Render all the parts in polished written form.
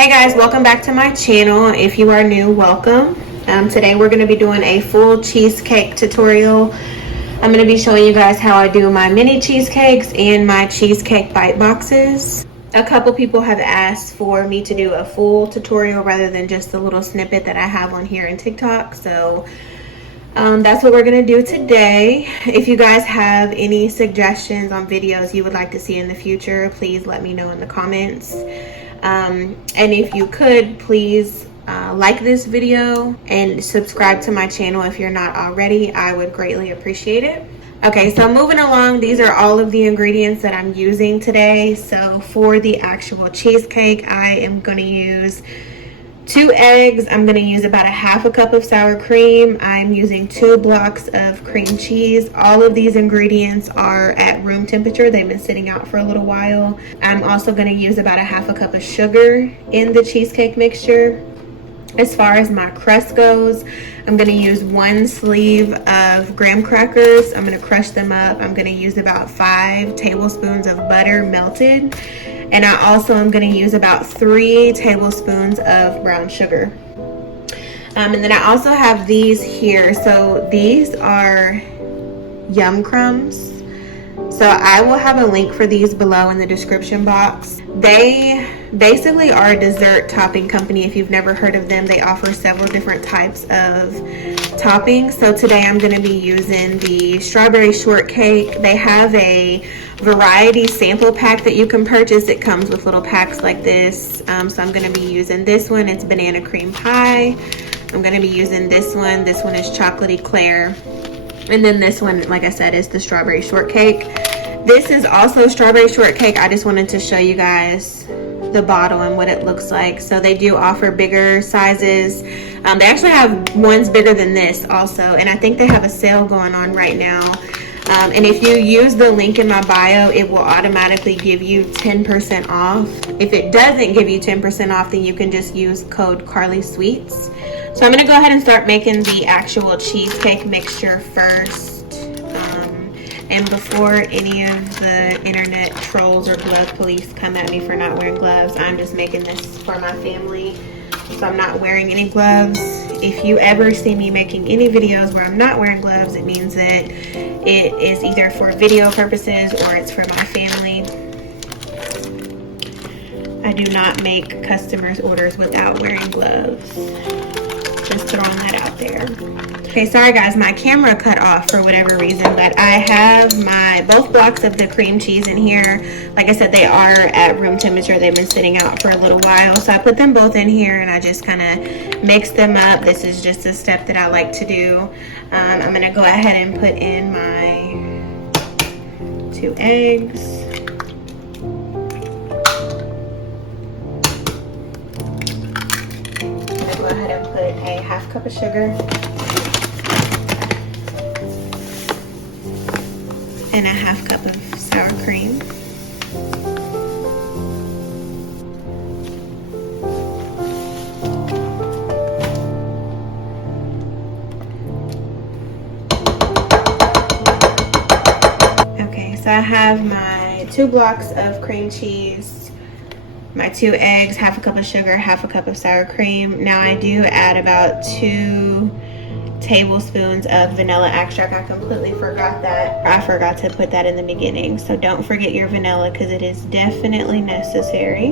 Hey guys, welcome back to my channel. If you are new, welcome. Today we're going to be doing a full cheesecake tutorial. I'm going to be showing you guys how I do my mini cheesecakes and my cheesecake bite boxes. A couple people have asked for me to do a full tutorial rather than just a little snippet that I have on here in TikTok. So that's what we're going to do today. If you guys have any suggestions on videos you would like to see in the future, please let me know in the comments. And if you could, please like this video and subscribe to my channel if you're not already. I would greatly appreciate it. Okay, so moving along, these are all of the ingredients that I'm using today. So for the actual cheesecake, I am going to use 2 eggs. I'm going to use about a half a cup of sour cream. I'm using 2 blocks of cream cheese. All of these ingredients are at room temperature. They've been sitting out for a little while. I'm also going to use about a half a cup of sugar in the cheesecake mixture. As far as my crust goes, I'm going to use 1 sleeve of graham crackers. I'm going to crush them up. I'm going to use about 5 tablespoons of butter melted. And I also am going to use about 3 tablespoons of brown sugar. And then I also have these here. So these are yum crumbs. So I will have a link for these below in the description box. They basically are a dessert topping company. If you've never heard of them, they offer several different types of toppings. So today I'm going to be using the strawberry shortcake. They have a variety sample pack that you can purchase. It comes with little packs like this. So I'm going to be using this one. It's banana cream pie. I'm going to be using this one. This one is chocolate eclair. And then this one, like I said, is the strawberry shortcake. This is also strawberry shortcake. I just wanted to show you guys the bottle and what it looks like. So they do offer bigger sizes. They actually have ones bigger than this also. And I think they have a sale going on right now. And if you use the link in my bio, it will automatically give you 10% off. If it doesn't give you 10% off, then you can just use code Carly Sweets. So I'm going to go ahead and start making the actual cheesecake mixture first. And before any of the internet trolls or glove police come at me for not wearing gloves, I'm just making this for my family. So I'm not wearing any gloves. If you ever see me making any videos where I'm not wearing gloves, it means that it is either for video purposes or it's for my family. I do not make customers' orders without wearing gloves. Just throwing that out there. Okay, sorry guys, my camera cut off for whatever reason, but I have my both blocks of the cream cheese in here. Like I said, they are at room temperature. They've been sitting out for a little while, so I put them both in here and I just kind of mix them up. This is just a step that I like to do. I'm gonna go ahead and put in my 2 eggs. Go ahead and put a half cup of sugar and a half cup of sour cream. Okay, so I have my 2 blocks of cream cheese, my 2 eggs, half a cup of sugar, half a cup of sour cream. Now I do add about 2 tablespoons of vanilla extract. I completely forgot that. I forgot to put that in the beginning. So don't forget your vanilla because it is definitely necessary.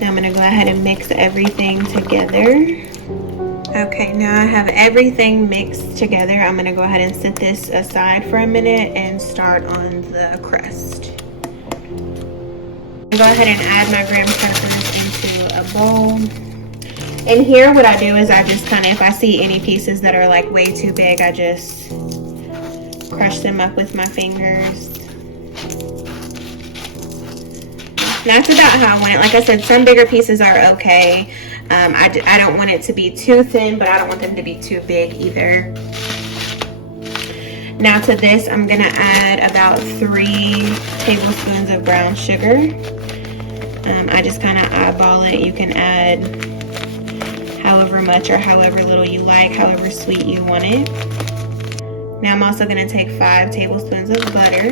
Now I'm going to go ahead and mix everything together. Okay, now I have everything mixed together. I'm going to go ahead and set this aside for a minute and start on the crust. Go ahead and add my graham crackers into a bowl. And here what I do is I just kind of, if I see any pieces that are like way too big, I just crush them up with my fingers. That's about how I want it. Like I said, some bigger pieces are okay. I don't want it to be too thin, but I don't want them to be too big either. Now to this, I'm gonna add about 3 tablespoons of brown sugar. I just kind of eyeball it. You can add however much or however little you like, however sweet you want it. Now I'm also going to take 5 tablespoons of butter.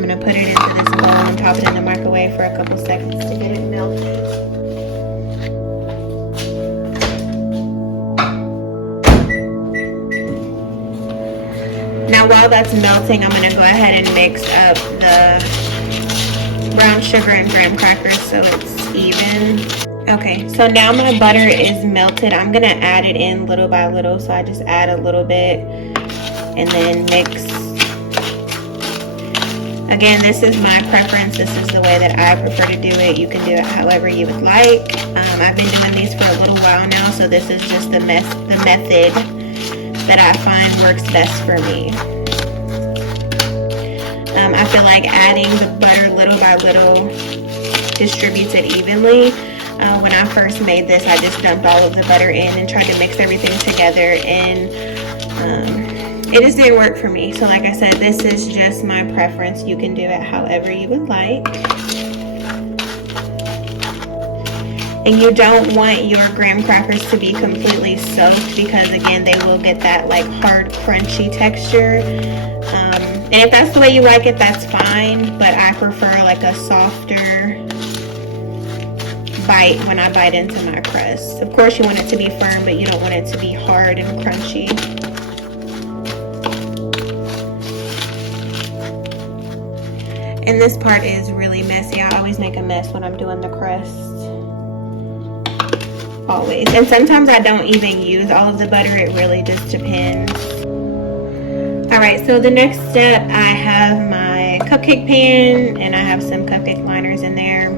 I'm going to put it into this bowl and pop it in the microwave for a couple seconds to get it melted. Now while that's melting, I'm going to go ahead and mix up the brown sugar and graham crackers so it's even. Okay, so now my butter is melted. I'm going to add it in little by little. So I just add a little bit and then mix. Again, this is my preference. This is the way that I prefer to do it. You can do it however you would like. I've been doing these for a little while now, so this is just the method that I find works best for me. I feel like adding the butter little by little distributes it evenly. When I first made this, I just dumped all of the butter in and tried to mix everything together, and it just didn't work for me. So like I said, this is just my preference. You can do it however you would like. And you don't want your graham crackers to be completely soaked, because again, they will get that like hard, crunchy texture. And if that's the way you like it, that's fine. But I prefer like a softer bite when I bite into my crust. Of course, you want it to be firm, but you don't want it to be hard and crunchy. And this part is really messy. I always make a mess when I'm doing the crust. Always. And sometimes I don't even use all of the butter. It really just depends. Alright, so the next step, I have my cupcake pan and I have some cupcake liners in there.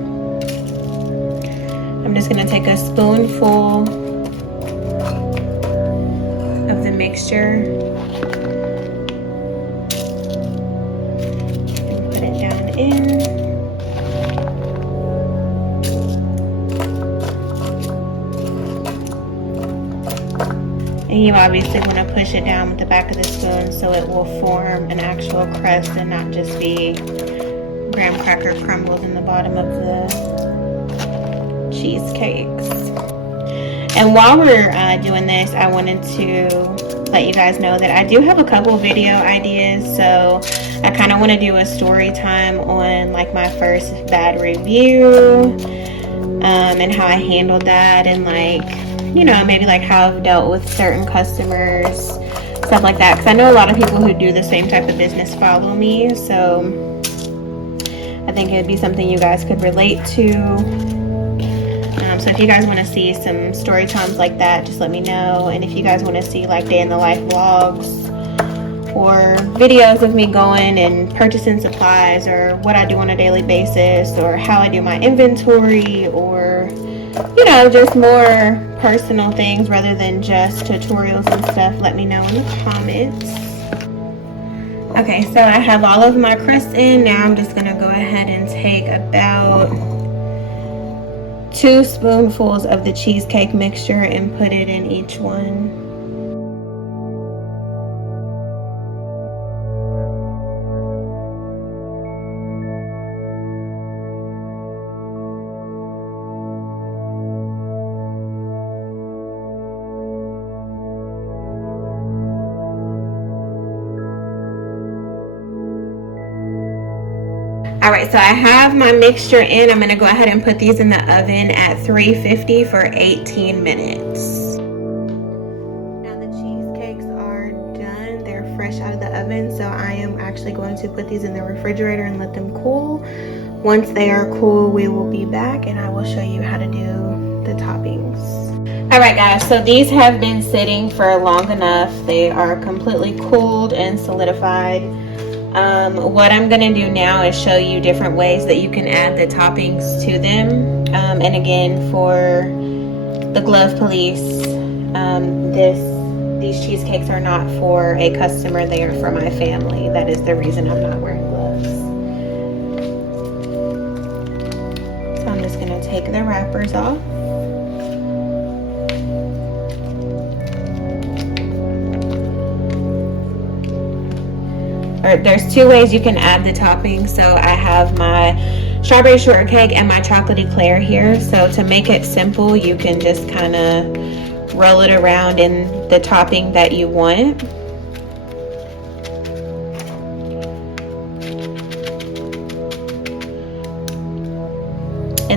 I'm just going to take a spoonful of the mixture and put it down in. And you obviously want to push it down with the back of the spoon so it will form an actual crust and not just be graham cracker crumbles in the bottom of the cheesecakes. And while we're doing this, I wanted to let you guys know that I do have a couple video ideas. So I kind of want to do a story time on like my first bad review and how I handled that, and like, you know, maybe like how I've dealt with certain customers, stuff like that. Because I know a lot of people who do the same type of business follow me. So I think it'd be something you guys could relate to. So if you guys want to see some story times like that, just let me know. And if you guys want to see like day in the life vlogs or videos of me going and purchasing supplies, or what I do on a daily basis, or how I do my inventory, or, you know, just more personal things rather than just tutorials and stuff, let me know in the comments. Okay, so I have all of my crust in. Now I'm just gonna go ahead and take about 2 spoonfuls of the cheesecake mixture and put it in each one. Alright, so I have my mixture in. I'm going to go ahead and put these in the oven at 350 for 18 minutes. Now the cheesecakes are done. They're fresh out of the oven, so I am actually going to put these in the refrigerator and let them cool. Once they are cool, we will be back and I will show you how to do the toppings. Alright guys, so these have been sitting for long enough. They are completely cooled and solidified. What I'm going to do now is show you different ways that you can add the toppings to them. And again, for the glove police, these cheesecakes are not for a customer, they are for my family. That is the reason I'm not wearing gloves. So I'm just going to take the wrappers off. There's 2 ways you can add the toppings. So I have my strawberry shortcake and my chocolate eclair here. So to make it simple, you can just kind of roll it around in the topping that you want.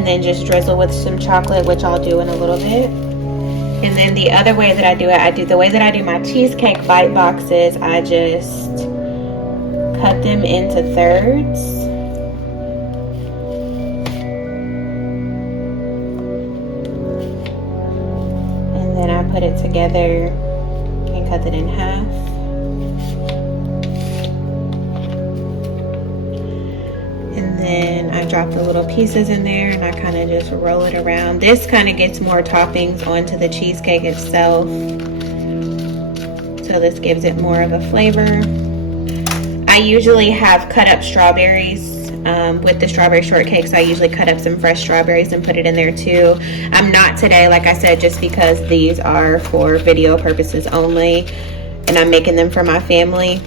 and then just drizzle with some chocolate, which I'll do in a little bit. And then the other way that I do it, the way that I do my cheesecake bite boxes, I just cut them into thirds. And then I put it together and cut it in half. And then I drop the little pieces in there and I kind of just roll it around. This kind of gets more toppings onto the cheesecake itself. So this gives it more of a flavor. I usually have cut up strawberries. With the strawberry shortcakes, I usually cut up some fresh strawberries and put it in there too. I'm not today, like I said, just because these are for video purposes only and I'm making them for my family.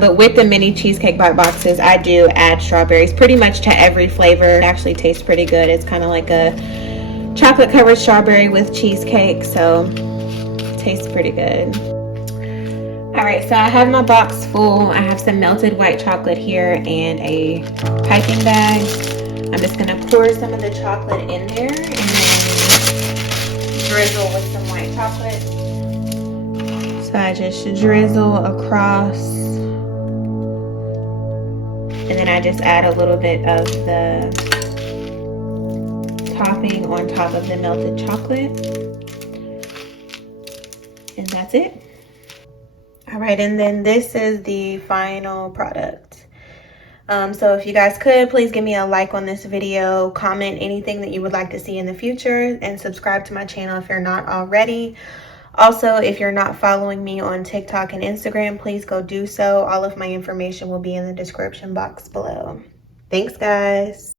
But with the mini cheesecake bite boxes, I do add strawberries pretty much to every flavor. It actually tastes pretty good. It's kind of like a chocolate covered strawberry with cheesecake, so it tastes pretty good. Alright, so I have my box full. I have some melted white chocolate here and a piping bag. I'm just going to pour some of the chocolate in there and then drizzle with some white chocolate. So I just drizzle across, and then I just add a little bit of the topping on top of the melted chocolate. And that's it. All right, and then this is the final product. So if you guys could, please give me a like on this video, comment anything that you would like to see in the future, and subscribe to my channel if you're not already. Also, if you're not following me on TikTok and Instagram, please go do so. All of my information will be in the description box below. Thanks, guys.